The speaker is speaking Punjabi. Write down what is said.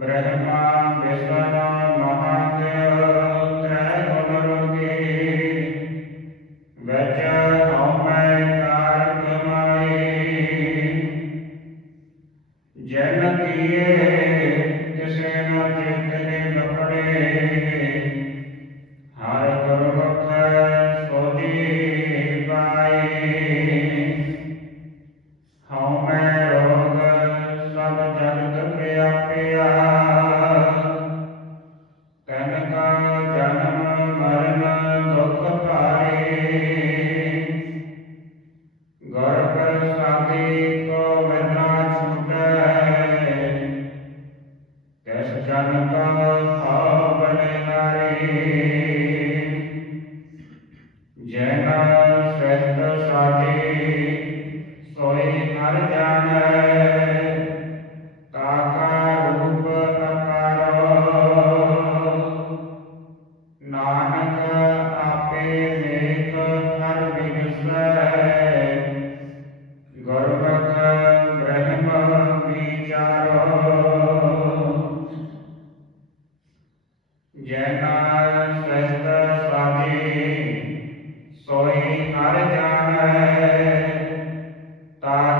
ब्रह्मा विष्णु ਨਾਨਕ ਆਪੇ ਲੇਖ ਹਰ ਬਿਗਸੈ ਗੁਰਮਖ ਬ੍ਰਹਮ ਵਿਚਾਰੋ। ਜੈਨਾ ਸਹਿਤ ਸਾਜੀ ਸੋਈ ਹਰ ਜਾਣੈ। ਤਾ